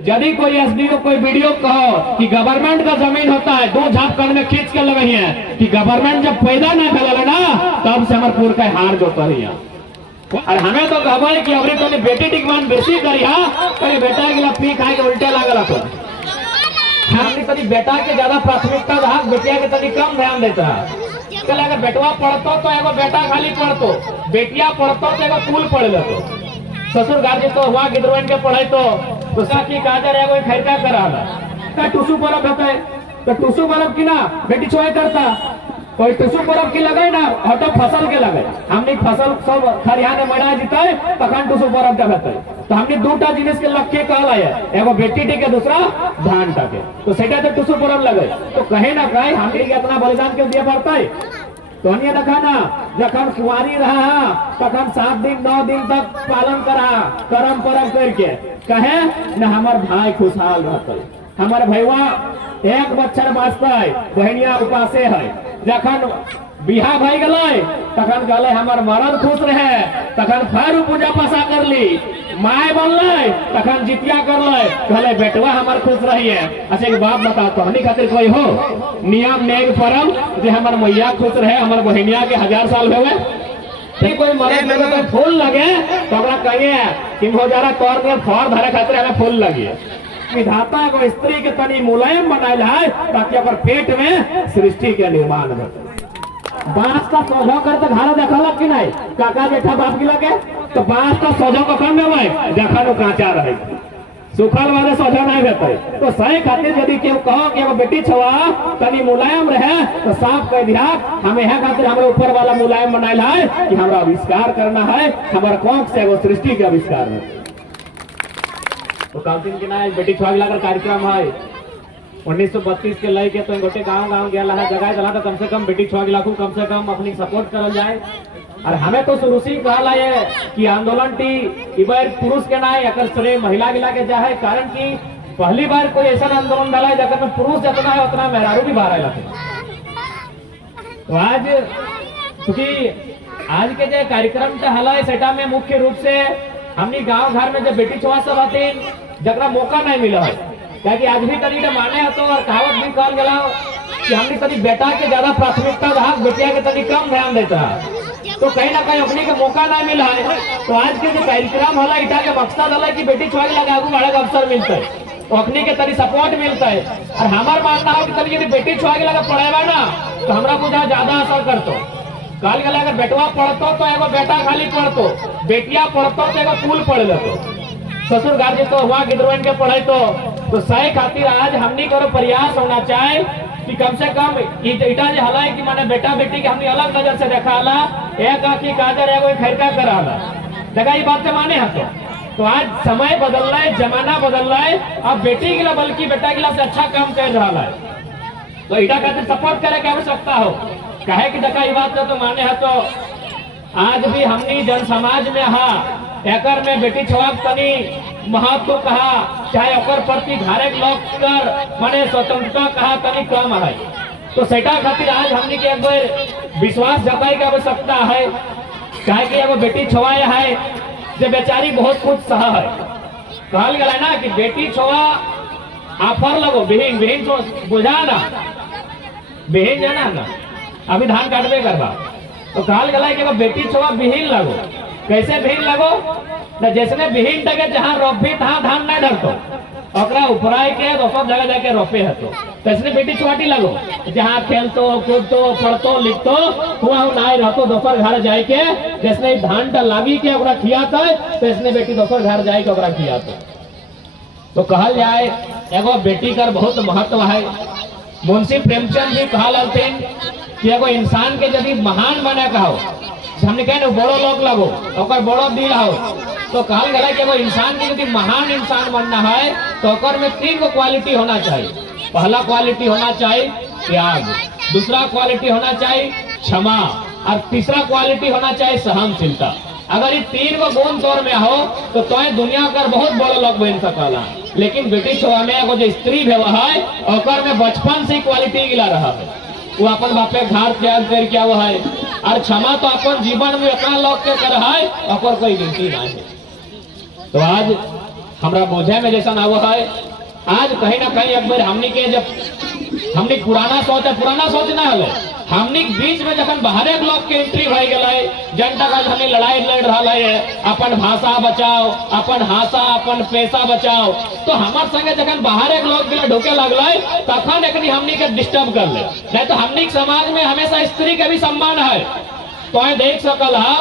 यदि कोई एसडीओ कोई वीडियो कहो कि गवर्नमेंट का जमीन होता है, दो झाप कर में खींच के लगे हैं कि गवर्नमेंट जब पैदा ना कर ना तब से हमारे पूर का हार जोता रही है। और हमें तो खबर कि अभी तो बेटी डिगमान बेसी करी करी बेटा के पी खाए के उल्टे लागल तो हमने कभी बेटा के ज्यादा प्राथमिकता रहा, बेटिया के तभी कम ध्यान देता है। अगर बेटवा पढ़तो तो एगो बेटा खाली पढ़तो, बेटिया पढ़तो तो एगो कुल पढ़ लेतो। ससुर गार्जी तो हुआ गिद्रोइन के पढ़े तो साकी काजर एगो खैरका करा टूसू बर्फ होता है तो टूसू बर्फ की ना बेटी छोए करता कोई टूसू बर्फ की लगे ना हटो फसल के लगे हमने फसल सब खरियाने मड़ा जीते तखन टूसू बर्फ देते तो हमने दूटा जिनिस के लक्ष्य कहला है, एगो बेटी टी के दूसरा धान टाके तो सेटा तो टूसू बर्फ लगे तो कहे ना कहे हमने इतना बलिदान के दिया पड़ता है। तो देखा ना जखन कुंवारी रहा तखन 7 दिन 9 दिन तक पालन करा करम परम करके कहे न हमार भाई खुशहाल रहते, हमार भैया एक बच्चर बाँचते बहनिया उपासे है। जखन बिहा भई गए तखन कहले हमार मरद खुश रहे तखन फिर पूजा पासा कर ली, माय बनल तखन जितिया करल कहले बेटवा हमार खुश रही है। अच्छा एक बात बता तो हमनी खातिर कोई हो नियम नेग परम जे हमार मैया खुश रहे हमार बहनिया के 1000 साल हुए कोई मरद में फूल लगे तो कहिए कि हो जा रहा तौर में फौर धरे खातिर हमें फूल लगे। विधाता को स्त्री के तनी मुलायम बनाया है ताकि अगर पेट में सृष्टि के निर्माण हो। बांस का सौधा कर तो घारा देखा लग कि नहीं काका जेठा बाप की लगे तो बांस का सौधा कखन में हुए देखा तो कांचा रहे सुखल वाले सौधा नहीं रहते। तो सही खातिर यदि केहू कहो कि बेटी छवा तनी मुलायम रहे तो साफ कह दिया हमें यह खातिर हमारे ऊपर वाला मुलायम बनाया है कि हमारा आविष्कार करना है, हमारे कौन से वो सृष्टि के आविष्कार है। तो काउंटिंग के ना बेटी छुआ का कार्यक्रम है 1932 के लय के तो गोटे गाँव गया जगह चला तो कम से कम बेटी छुआ गिला कम से कम अपनी सपोर्ट करल जाए। और हमें तो शुरू से कहला है कि आंदोलन टी इबर पुरुष के ना अगर श्रेय महिला गिला के जाए, कारण कि पहली बार कोई ऐसा आंदोलन डाला है जगह में पुरुष जितना है उतना मेहरारू भी बाहर आए। तो आज क्योंकि आज के जो कार्यक्रम हला है सेटा में मुख्य रूप से हमनी गांव घर में जो बेटी छुआ सब आते जरा मौका नहीं मिला है, क्योंकि आज भी तरीके माने तो और कहावत भी कहल गया कि हमने तरी बेटा के ज्यादा प्राथमिकता रहा, बेटिया के तरी कम ध्यान देता है। तो कहीं ना कहीं अपने के मौका नहीं मिला है। तो आज के जो कार्यक्रम होला इटा के मकसद होला कि बेटी छुआ लगा आगू बड़ा अवसर मिलता है तो अपने के तरी सपोर्ट मिलता है। और हमार मानना हो कि तरी यदि बेटी छुआ लगा पढ़ेगा ना तो हमारा बुझा ज्यादा असर करतो। काल गला अगर बेटवा पढ़तो तो एगो बेटा खाली पढ़तो, बेटिया पढ़तो तो एगो कुल पढ़ लेतो। ससुर गार्जी तो हुआ गिद्रोइन के पढ़े तो सही खातिर आज हमनी को प्रयास होना चाहे कि कम से कम इटा जो हला है कि माने बेटा बेटी के हमने अलग नजर से देखा हला एक आखी काजर एगो खैरका करा हला जगह ये बात से माने हतो। तो आज समय बदल रहा है, जमाना बदल रहा है, अब बेटी गिला बल्कि बेटा गिला से अच्छा काम कर रहा है। तो इटा खातिर सपोर्ट करे के आवश्यकता हो कहे कि देखा ये बात तो माने है। तो आज भी हमनी जन समाज में एकर में बेटी छुआ तनी महत्व कहा चाहे ओकर प्रति घारे लोग कर माने स्वतंत्रता कहा तनी कम है। तो सेटा खातिर आज हमनी के एक बार विश्वास जताई के आवश्यकता है, कहे कि एगो बेटी छुआ है जो बेचारी बहुत कुछ सह है। कहल गया ना कि बेटी छुआ आफर लगो बिहीन बिहीन बुझा ना बिहीन जाना ना अभी धान काटबे करवा तो कहल गया कि बेटी छुआ बिहीन लगो। कैसे बिहीन लगो न जैसे बिहीन टके जहाँ रोपी तहाँ धान नहीं डरतो ओकरा उपराय के दोसर जगह जाके रोपे है। तो तैसने बेटी छुआटी लगो जहाँ खेलतो कूदतो पढ़तो लिखतो हुआ नहीं रहतो दोसर घर जाए के जैसे धान टा लागी के ओकरा खियाता तैसने बेटी दोसर घर जाए के ओकरा खियातो। तो कहल जाए एगो बेटी कर बहुत महत्व है। मुंशी प्रेमचंद जी कहल हथिन कि एगो इंसान के यदि महान बने कहो हमने कहे बड़ो लोग लगो और बड़ो दिल हो तो कहल गया कि वो इंसान के यदि महान इंसान बनना है तो ओकर में 3 गो क्वालिटी होना चाहिए। पहला क्वालिटी होना चाहिए त्याग, दूसरा क्वालिटी होना चाहिए क्षमा और तीसरा क्वालिटी होना चाहिए सहनशीलता। अगर ये 3 गो गुण तौर में हो तो दुनिया कर बहुत बड़ो लोग बन सकला। लेकिन बेटी छुआ में एगो जो स्त्री है ओकर में बचपन से क्वालिटी गिला रहा है, वो अपन बापे घर त्याग कर क्या वो है। और क्षमा तो अपन जीवन में अपना लोग के कर है और कोई गिनती नहीं है। तो आज हमरा बोझे में जैसा आव है। आज कहीं ना कहीं एक बार हमनी के जब हमनी पुराना सोच है, पुराना सोच ना हले, हमनी बीच में जब बाहरे लोग के एंट्री भई गए, जनता का हमनी लड़ाई लड़ रहा है, अपन भाषा बचाओ, अपन भाषा अपन पैसा बचाओ, तो हमार संगे जब बाहरे लोग ढोके लगल तखन एक हमनी के डिस्टर्ब कर ले। नहीं तो हमनी समाज में हमेशा स्त्री के भी सम्मान है। तो देख सकल है,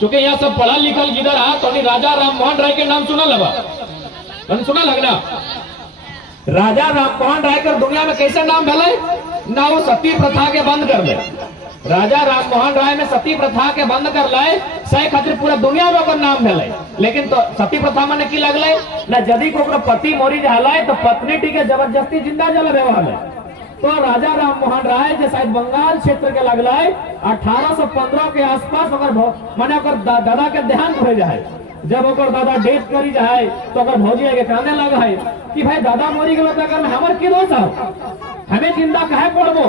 चूंकि यहाँ सब पढ़ल लिखल जिधर है, तो राजा राम मोहन राय के नाम सुना लगा, सुना लगना। राजा राम मोहन राय कर दुनिया में कैसे नाम भले ना, वो सती प्रथा के बंद कर ले। राजा राम मोहन राय में सती प्रथा के बंद कर ले, सही खातिर पूरा दुनिया में ओकर नाम भले। लेकिन तो सती प्रथा माने की लगले ना, यदि को पति मोरी जाए तो पत्नी टीके जबरदस्ती जिंदा जल रहे। तो राजा राम मोहन राय जो शायद बंगाल क्षेत्र के लगल 1815 के आसपास माने दादा के देहांत हो जाए। जब ओकर दादा डेथ करी जाए तो अगर भौजी के कहने लगा है कि भाई दादा मरी गलो तो हमार की दोष है, हमें जिंदा कहे पड़बो,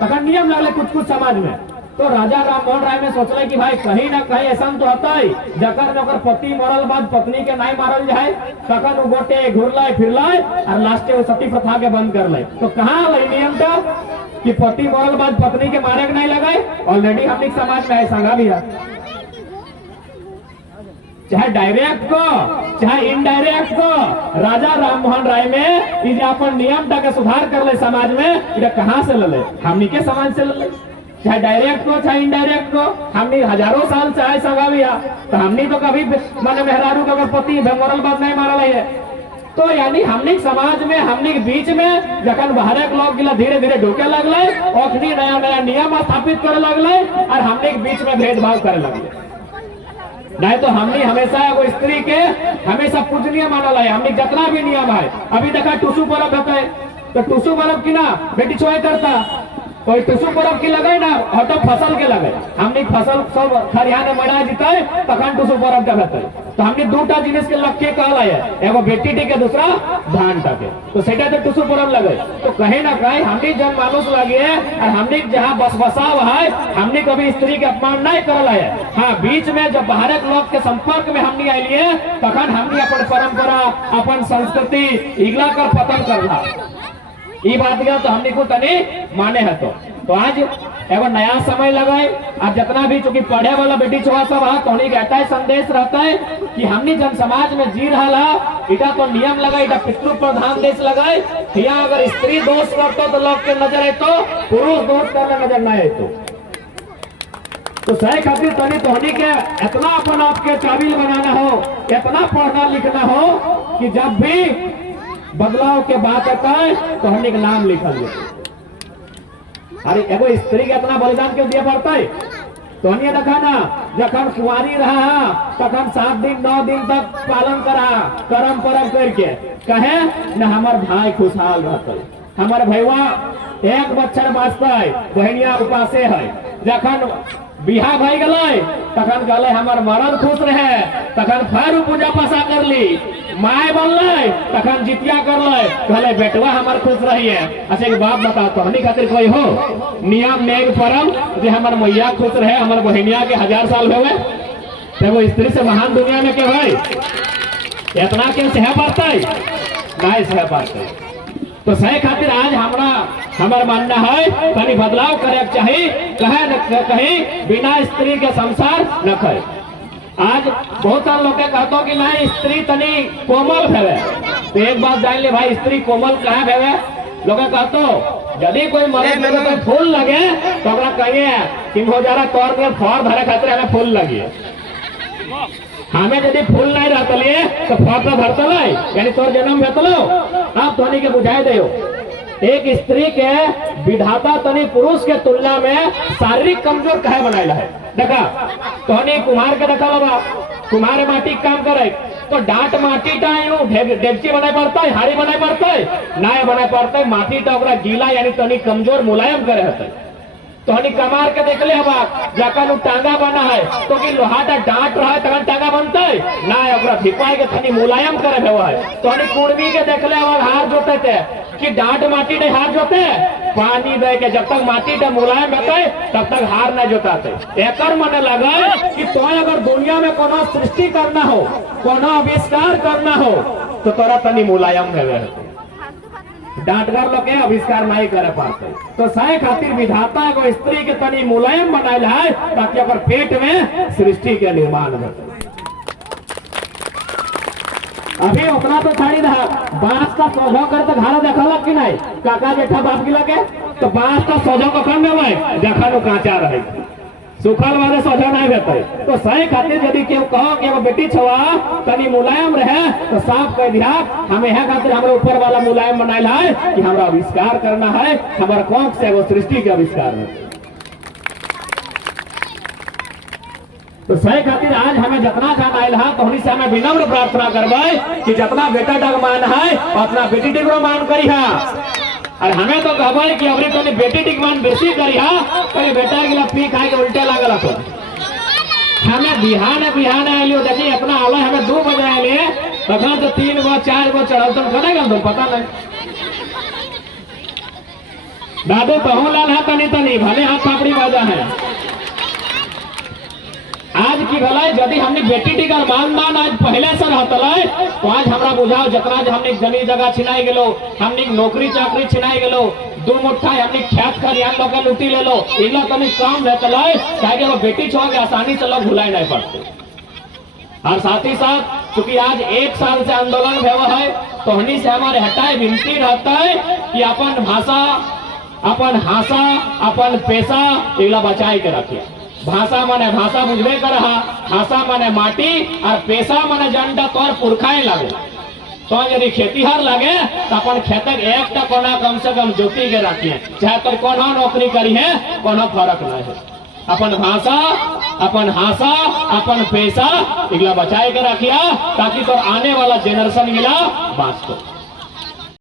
तक नियम लगले कुछ कुछ समाज में। तो राजा राम मोहन राय में सोचले कि भाई कहीं ना कहीं ऐसा तो होता है जकर पति मरल बाद पत्नी के नहीं मारल जाए, तखन वो गोटे घुरल फिरल और लास्टे वो सती प्रथा के बंद कर ले। तो कहाँ नियम था कि पति मरल बाद पत्नी के मारे के नहीं लगाए। ऑलरेडी हम समाज में ऐसा भी है, चाहे डायरेक्ट को चाहे इनडायरेक्ट को। राजा राम मोहन राय में अपन नियम का सुधार कर ले समाज में, इधर कहाँ से ले, हमनी के समाज से ले, चाहे डायरेक्ट को चाहे इनडायरेक्ट को। हमनी हजारों साल चाहे सगा भी तो हमनी तो कभी माने मेहरारू का पति मरल बाद नहीं मारल है। तो यानी हमनी समाज में हमनी के बीच में जखन बाहर लोग धीरे धीरे ढोके लगले, ओखनी नया नया नियम स्थापित करे लगले और हमनी के बीच में भेदभाव करे लगले। नहीं तो हमने हमेशा वो स्त्री के हमेशा पूजनीय मानल है। हमने जितना भी नियम है, अभी देखा टुसु पर्व होता है, तो टुसु पर्व की ना बेटी छोए करता, कोई टुसु पर्व की लगे ना हटो फसल के लगे। हमने फसल सब खरियाने मरा जीता है तखन टुसु पर्व के होता है। तो हमने दूटा जिनिस के लग के कहला है, एगो बेटी टी के दूसरा धान टाके, तो सेटा तो टुसु पर्व लगे। तो कहीं ना कहीं हमने जन मानुष लगे और हमने जहाँ बस बसाव है, हमने कभी स्त्री के अपमान नहीं करल है। हाँ, बीच में जब बाहर लोग के संपर्क में हमने आइलिए तखन हमने अपन परंपरा अपन संस्कृति इगला कर पतन करला। ये बात गया तो हमने को तनी माने है। तो आज एगो नया समय लगाए, अब जितना भी चूंकि पढ़े वाला बेटी छुआ सब है, तो उन्हीं कहता है संदेश रहता है कि हमने जन समाज में जी रहा है, इटा तो नियम लगाए, इटा पितृ प्रधान देश लगाए। यहाँ अगर स्त्री दोष करते तो लोग के नजर है, तो पुरुष दोष करने नजर न है। तो सही खातिर तनी तोहनी के इतना अपन आपके काबिल बनाना हो, इतना पढ़ना लिखना हो कि जब भी बदलाव के बात आता है तो हमने का नाम लिखल जाए। अरे एगो स्त्री के इतना बलिदान क्यों दिया पड़ता है? तो हमने देखा ना, जखन कुंवारी रहा तखन 7 दिन 9 दिन तक पालन करा करम परम करके, कहे न हमार भाई खुशहाल रहते, हमार भैया 1 बच्चर बाँचता है, बहनिया उपासे है। जखन बिहा भई गए तखन कहले हमार मरद खुश रहे, तखन फिर पूजा पासा कर ली, माय बनल तखन जितिया करल, कहले बेटवा हमार खुश रही है। अच्छा एक बात बता, तो हमनी खातिर कोई हो नियम नेग परम जे हमार मैया खुश रहे, हमार बहनिया के 1000 साल हुए, तो वो स्त्री से महान दुनिया में के भाई इतना क्यों सह पाते नहीं सह पाते। तो सही खातिर आज हमारा मानना है तनी बदलाव करे चाहिए, कहे न कहीं बिना स्त्री के संसार न करे। आज बहुत सारे लोग कहते कि नहीं स्त्री तनी कोमल भेवे, तो एक बात जान ले भाई, स्त्री कोमल कहाँ भेवे? लोग कहते यदि कोई मर्द में फूल लगे तो कहिए कि हो जा रहा तौर में फौर धरे खातिर हमें फूल लगे, हमें यदि फूल नहीं रहते तो फौर तो भरतल, यानी तोर जन्म भेतलो। आप तोनी के बुझाई दे, एक स्त्री के विधाता तनी पुरुष के तुलना में शारीरिक कमजोर कहे बनाया है। देखा तोनी कुम्हार के देखा बाबा, कुम्हार माटी काम करे तो डांट माटी टाइम डेगची बनाए पड़ता है, हाड़ी बनाए पड़ता है, नाय बनाए पड़ता है, माटी टा गीला यानी तनी कमजोर मुलायम करे है। तो हनी कमार के देख ले हवा जखन टांगा बना है तो कि लोहाटा डांट रहा है तखन टांगा बनता है ना, भिपाई के थनी मुलायम करे हुआ है। तो हनी कुर्मी के देख ले हवा हार जोते थे, कि डांट माटी ने हार जोते पानी दे के जब तक माटी डे मुलायम रहते तब तक हार न जोताते। एकर मने लगे कि तो अगर दुनिया में कोनो सृष्टि करना हो, कोनो आविष्कार करना हो तो तोरा तनी मुलायम है, डांटगर लोग के आविष्कार नहीं करे पाते। तो सही खातिर विधाता को स्त्री के तनी मुलायम बनाए है ताकि अगर पेट में सृष्टि के निर्माण हो। अभी उतना तो छाड़ी रहा बांस का सोझो कर तो घारा देखा लग कि नहीं काका जेठा बाप की लगे तो बांस का सोझो को कर देवे देखा नो कांचा रहे सुखल वाले सोझा नहीं रहते। तो सही खातिर यदि केहू कहो कि वो बेटी छवा तनी मुलायम रहे तो साफ कह दिया हमें है खातिर हमारे ऊपर वाला मुलायम बनाए है कि हमारा आविष्कार करना है, हमारे कोख से वो सृष्टि के आविष्कार है। तो सही खातिर आज हमें जितना खाना आयल है तो उन्हीं से हमें विनम्र प्रार्थना करवाए कि जितना बेटा डग मान है उतना बेटी डिगरो मान करी है। और हमें तो कहबे कि अबरी तो बेटी डिग मान बेसी करी है कहीं बेटा गिला पी खाए के उल्टे लागल तो हमें बिहान आलियो देखिए इतना आला हमें 2 बजे आलिए तथा तो 3 गो 4 गो चढ़ल तुम करेगा तुम पता नहीं दादू कहूँ लाल है तनी तनी भले हाथ पापड़ी बाजा है। आज की भलाई यदि हमने बेटी टिकर मान आज पहले से रहता तो आज हमरा बुझाओ जितना हमने जमीन जगह छिनाई गेलो, हमने नौकरी चाकरी छिनाई गेलो, 2 मुट्ठा हमने खेत खरियान लोग लूटी ले लो इला तनी काम रहता है वो बेटी छोड़ के आसानी से लोग भुलाए नहीं पड़ते। और साथ ही साथ चूंकि आज 1 साल से आंदोलन हुआ है तो हनी से हमारे हटाए विनती रहता है कि अपन भाषा अपन हासा अपन पेशा इला बचाए के रखिए। भाषा माने भाषा बुझबे कर भाषा माने माटी और पेशा माने जंडा तोर पुरखाए लगे। तो यदि खेतीहर लगे तो अपन खेतक एक कोना कम से कम जोती के रखिए चाहे तो कोनो नौकरी करी है कोनो फर्क नहीं है। अपन भाषा अपन हासा अपन पेशा इगला बचाए के रखिया ताकि तो आने वाला जेनरेशन गिला बाँच।